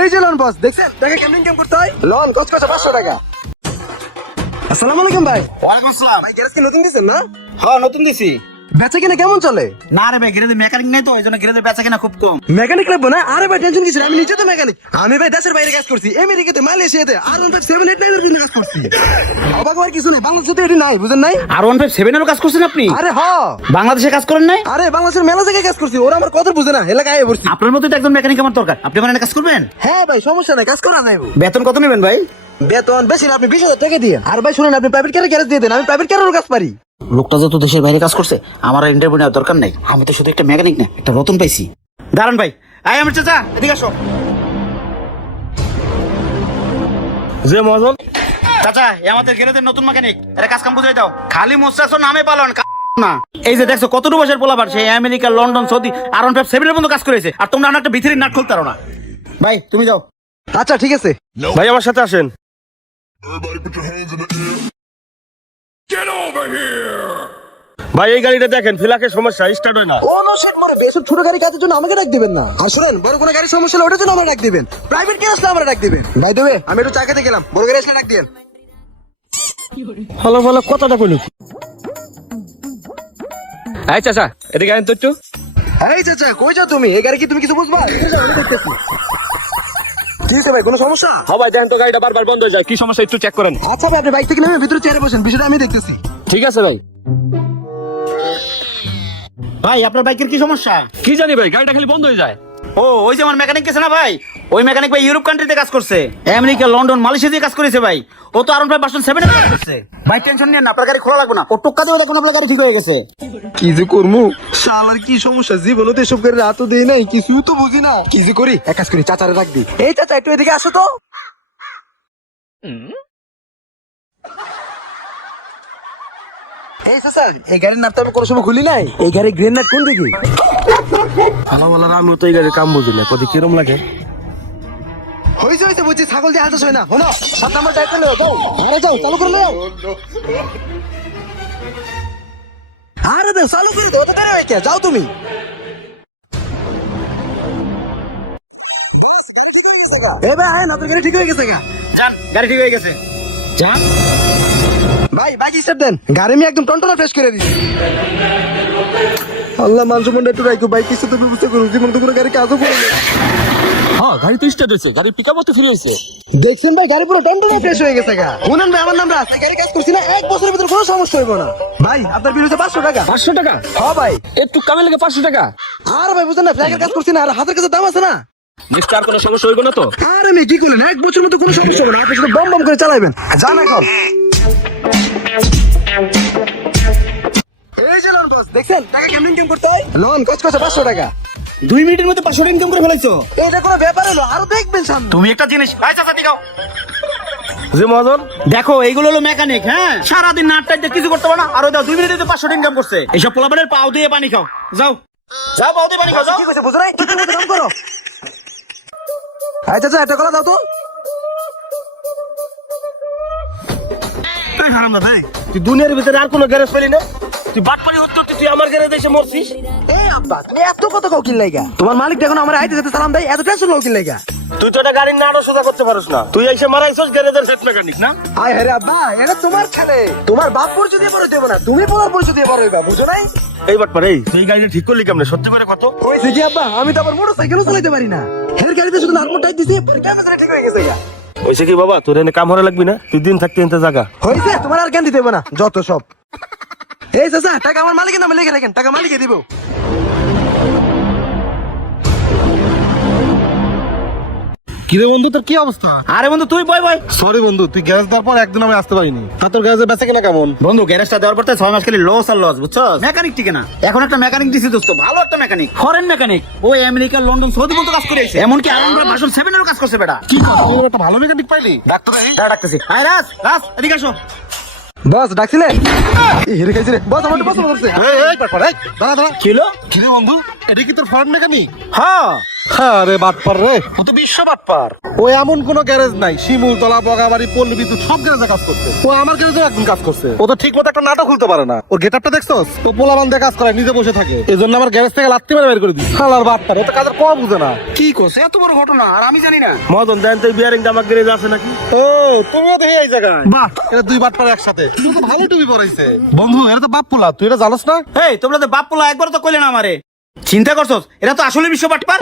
এই যে লোন বস দেখছেন টাকা কেমন ইনকাম করতে হয় লোন কত 500 টাকা। আসসালামু আলাইকুম ভাই। ওয়ালাইকুম আসসালাম। ভাই গ্যারেজ কি নতুন দিছেন না? হ্যাঁ নতুন দিছি। বেচা কিনা কেমন চলে? না রে ভাই গ্যারেজে মেকানিক নাই তো এইজন্য গ্যারেজে বেচা কিনা খুব কম। মেকানিক লাগবে না? আরে ভাই টেনশন কিছু না, আমি নিজে তো মেকানিক। আমি ভাই দেশের বাইরে কাজ করছি, আমেরিকাতে, মালয়েশিয়াতে আর 789 এর বিজনেস কাজ করছি। অবাক হওয়ার কিছু নেই, বাংলাদেশে তো এটি নাই, বুঝেন নাই? আর 157 এরও কাজ করছেন আপনি? আরে হ্যাঁ, বাংলাদেশে কাজ করেন নাই? আরে বাংলাদেশের মেলা জায়গায় কাজ করছি, ওরা আমার কথা বুঝে না, এলাকায় আয় পড়ছি। আপনার মতো তো একজন মেকানিক আমার দরকার। আপনি আমার এখানে কাজ করবেন? হ্যাঁ ভাই সমস্যা নাই, কাজ করা যাবে। বেতন কত নেবেন ভাই? বেতন বেশি না, আপনি 20,000 টাকা দিয়ে। আর ভাই শুনেন, আপনি প্রাইভেট কারে গ্যারেজ দিয়ে দেন, আমি প্রাইভেট কারেরও কাজ পারি। লোকটা যত দেশের বাইরে কাজ করছে আমার ইন্টারভিউ নেওয়ার দরকার নাই। আমি তো শুধু একটা মেকানিক না, একটা রতন পাইছি। দাঁড়ান ভাই, আয় আমার চাচা এদিকে আসো। যে মজন চাচা এ আমাদের গ্যারেজের নতুন মেকানিক, এর কাজ কাম বুঝাই দাও। খালি মোস্তাসো নামে পালন না। এই যে দেখছো কত বছর পোলাবার, সেই আমেরিকা, লন্ডন, সৌদি আর 157 এর মতো কাজ করেছে, আর তোমরা একটা ভিতরের নাট খুলতে পারো না। ভাই তুমি যাও। আচ্ছা ঠিক আছে ভাই আমার সাথে আসেন। ভাই এই গাড়িটা দেখেন, ফিলাকের সমস্যা, স্টার্ট হয় না। ও নো শিট মরে, বেসব ছোট গাড়ি কাজের জন্য আমাকে ডাক দিবেন না। আর শুনেন, বড় কোনো গাড়ির সমস্যা হলে ওটার জন্য আমরা ডাক দিবেন, প্রাইভেট কেস আসলে আমরা ডাক দিবেন। ভাই দেবে, আমি একটু চা খেতে গেলাম, বড় গাড়ি আসলে ডাক দিবেন। ভালো ভালো কথাটা কইল। আচ্ছা আচ্ছা এদিকে আইন তো একটু। এই চাচা কই যাও তুমি? এই গাড়ি কি তুমি কিছু বুঝবা? এই যাও, আমি দেখতেছি। ঠিক আছে ভাই, কোনো সমস্যা? হ্যাঁ ভাই দেখেন তো গাড়িটা বারবার বন্ধ হয়ে যায়, কি সমস্যা একটু চেক করেন। আচ্ছা ভাই, আপনি বাইক থেকে নেমে ভিতরে চেয়ারে বসেন, বিষয়টা আমি দেখতেছি। ঠিক আছে ভাই। ভাই আপনার বাইকের কি সমস্যা? কি জানি ভাই, গাড়িটা খালি বন্ধ হয়ে যায়। ও ওই যে আমার মেকানিক গেছে না ভাই, ওই মেকানিক ভাই ইউরোপ কান্ট্রিতে কাজ করছে, আমেরিকা, লন্ডন, মালয়েশিয়া দিয়ে কাজ করেছে ভাই। ও তো আর 157 কাজ করছে। ভাই টেনশন নিয়েন না, আপনার গাড়ি খোলা লাগবে না, ও টোক্কা দিয়ে দেখুন আপনার গাড়ি ঠিক হয়ে গেছে। কি যে করমু, শালার কি সমস্যা, জীবনে তো এসব গাড়ির হাতও দেই নাই, কিছু তো বুঝি না। কি যে করি, এক কাজ করি, চাচারে রাখ দিই। এই চাচা একটু এদিকে আসো তো। এই চাচা, এই গাড়ির নাট তো আমি কোনো সময় খুলি নাই, এই গাড়ির গ্রেন নাট কোন দিকে? ভালো ভালো, আমিও তো এই গাড়ির কাম বুঝি না, কত কিরম লাগে। হয়েছে হয়েছে বুঝছি, ছাগল দিয়ে হাতে হয় না। হলো 7 নাম্বার টাইপ করে যাও, আরে যাও চালু করে নাও। আরে দাও চালু করে দাও, তো দেরি হয় কে? যাও তুমি। এ ভাই আয় না, তোর গাড়ি ঠিক হয়ে গেছে গা। যান, গাড়ি ঠিক হয়ে গেছে, যান। ভাই বাইক স্টার্ট দেন, গাড়ি আমি একদম টনটনা ফ্রেশ করে দিছি। আল্লাহ মানুষ মনটা একটু রাখো, বাইক স্টার্ট ব্যবস্থা করুন, জীবন তো কোনো গাড়ি কাজও করে না। হ্যাঁ গাড়ি তো স্টার্ট হয়েছে, গাড়ির পিকআপও তো ফ্রি হয়েছে। দেখছেন ভাই, গাড়ি পুরো টনটনা ফ্রেশ হয়ে গেছে গা। শুনেন ভাই, আমার নাম রাজ, গাড়ি কাজ করছি না, 1 বছরের ভিতরে কোনো সমস্যা হইব না। ভাই আপনার বিল হচ্ছে 500 টাকা। 500 টাকা? হ্যাঁ ভাই। একটু কামে লাগে 500 টাকা? আর ভাই বুঝেন না, ফ্ল্যাগের কাজ করছি না, আর হাতের কাছে দাম আছে না। নেক্সট আর কোনো সমস্যা হইব না তো? আরে মেয়ে কি করলেন, 1 বছরের মতো কোনো সমস্যা হবে না, আপনি শুধু বম বম করে চালাবেন। যান এখন। এই যে লোন বস দেখছেন, টাকা কেমন ইনকাম করতে হয়? লোন কত 500 টাকা। 2 মিনিটের মধ্যে 500 টাকা ইনকাম করে ফেলাইছো। এটা কোনো ব্যাপার হলো? আরো দেখবেন সামনে। তুমি একটা জিনিস, ভাই চাচা দিগাও। যে মজন দেখো এইগুলো হলো মেকানিক, হ্যাঁ সারাদিন নাট টাইট দিয়ে কিছু করতে পারো না, আর ওই দাও 2 মিনিটে 500 টাকা ইনকাম করছে। এইসব পোলাপানের পাও দিয়ে পানি খাও, যাও যাও পাও দিয়ে পানি খাও, যাও। কি কইছে বুঝো নাই? কি করতে কাম করো। আচ্ছা আচ্ছা, একটা কলা দাও তো। এই হারাম না ভাই, তুই দুনিয়ার ভিতরে আর কোনো গ্যারেজ পেলি না? তুই বাটপাড়ি হতে হতে তুই আমার গ্যারেজে এসে মরছিস। এই আব্বা, তুমি এত কথা কও কি লাগা? তোমার মালিক দেখো না, আমার আইতে যেতে সালাম দেয়, এত টেনশন লও কি লাগা? তুই তো এটা গাড়ির নাড়ও সোজা করতে পারিস না, তুই এসে মারাইছস গ্যারেজের সেট মেকানিক না? আয় হ্যাঁ আব্বা, এটা তোমার ছেলে, তোমার বাপ পরিচয় দিয়ে বড় দেব না, তুমি বলার পরিচয় দিয়ে বড় হইবা, বুঝো নাই? এই বাটপাড়ি, তুই এই গাড়িটা ঠিক করলি কেমনে? সত্যি করে কত? হইছে কি আব্বা, আমি তো আবার মোটরসাইকেলও চালাতে পারি না, এর গাড়িতে শুধু নাট টাইট দিছি, ক্যামেরা ঠিক হয়ে গেছে গা। হয়েছে কি বাবা, তোর এনে কাম হরে লাগবি না? তুই দিন থাকতে এনতে জায়গা হইছে, তোমার আর জ্ঞান দিতে হবে না, যত সব। এই চাচা, টাকা আমার মালিকের নামে লিখে রাখেন, টাকা মালিকে দিব। কিরে বন্ধু, তোর কি অবস্থা? আরে বন্ধু তুই বয় বয়। সরি বন্ধু, তুই গ্যারেজ দেওয়ার পর একদিন আমি আসতে পারিনি। তা তোর গ্যারেজে বেচা কিনা কেমন? বন্ধু গ্যারেজটা দেওয়ার পর 6 মাস খালি লস আর লস, বুঝছো? মেকানিক ঠিক না, এখন একটা মেকানিক দিছি দোস্ত, ভালো একটা মেকানিক, ফরেন মেকানিক, ওই আমেরিকা, লন্ডন, সৌদি মতো কাজ করে আইছে, এমনকি আরামবাগ ভার্সন 7 এরও কাজ করছে বেটা। কি তুই একটা ভালো মেকানিক পাইলি? ডাক্তার দাঁড়া ডাকতেছি। আয় রাজ, রাজ এদিকে আসো। বস ডাকছিলে? এই হেরে খাইছিলে বস, আমার বস বলছে। এই বাটপাড়ি, এই দাঁড়া দাঁড়া। কি হলো? কিরে বন্ধু, এটা কি তোর ফরেন মেকানিক? হ্যাঁ হ্যাঁ রে বাটপার রে, ও তো বিশ্ব বাটপার। ও এমন কোন গ্যারেজ নাই, শিমুলতলা, বগাবাড়ি, পল্লী বিদ্যুৎ সব গ্যারেজে কাজ করছে। ও আমার গ্যারেজে একদিন কাজ করছে। ও তো ঠিক মতো একটা নাটক খুলতে পারে না। ওর গেটআপটা দেখছস? ও পোলাবান দিয়ে কাজ করে, নিজে বসে থাকে। এই জন্য আমার গ্যারেজ থেকে লাত্তি মেরে বের করে দিই। শালার বাটপার, ও তো কাজের কম বুঝে না। কি করছে এত বড় ঘটনা আর আমি জানি না? মদন দেন তো বিয়ারিং আমার গ্যারেজ আছে নাকি? ও তুমিও দেখি এই জায়গায়। বাহ, এরা দুই বাটপার একসাথে। তুই তো ভালো টুপি পরাইছে। বন্ধু এরা তো বাপ পোলা, তুই এটা জানোস না? এই তোমরা তো বাপ পোলা একবার তো কইলে না আমারে। চিন্তা করছস এরা তো আসলে বিশ্ব বাটপার।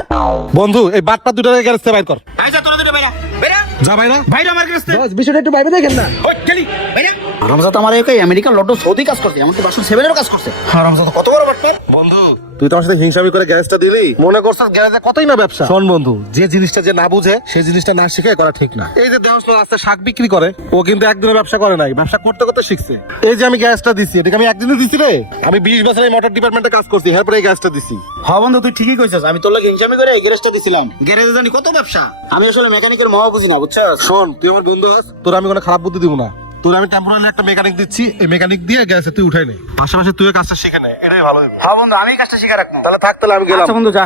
বন্ধু এই বাটপার দুটাকে গ্যারেজ থেকে বাইর কর। এই যা তোরা দুটো বাইরা বাইরা যা ভাই না। বাইরা আমার কাছে। বস বিষয়টা একটু ভাইবে দেখেন না। ওই চলি বাইরা। হারামজাদা আমার একাই আমেরিকা লন্ডন সৌদি কাজ করছে, এমনকি বাসন 7 এরও কাজ করছে। হারামজাদা কত বড় বাটপার। বন্ধু তুই তো আমার সাথে হিংসামি করে গ্যারেজটা দিলি, মনে করছিস গ্যারেজে কতই না ব্যবসা। শোন বন্ধু, যে জিনিসটা যে না বুঝে সেই জিনিসটা না শিখে করা ঠিক না। এই যে দেহসলো রাস্তায় শাক বিক্রি করে, ও কিন্তু একদিনে ব্যবসা করে নাই, ব্যবসা করতে করতে শিখছে। এই যে আমি গ্যাসটা দিছি, এটাকে আমি একদিনে দিছি রে। আমি 20 বছর এই মোটর ডিপার্টমেন্টে কাজ করছি, এরপরে এই গ্যাসটা দিছি। হ্যাঁ বন্ধু তুই ঠিকই কইছিস, আমি তোর লাগে হিংসামি করে এই গ্যারেজটা দিছিলাম। গ্যারেজে জানি কত ব্যবসা। আমি আসলে মেকানিকের মহা বুঝি না, বুঝছস? শোন তুই আমার বন্ধু আছিস, তোর আমি কোনো খারাপ বুদ্ধি দিব না। তোর আমি টেম্পোরারি একটা মেকানিক দিচ্ছি, এই মেকানিক দিয়ে গ্যাসে তুই উঠাই নে, পাশাপাশি তুই কাজটা শিখে নে, এটাই ভালো হবে। হ্যাঁ বন্ধু আমি কাজটা শিখে রাখবো। তাহলে থাক, তাহলে আমি গেলাম। আচ্ছা বন্ধু যা।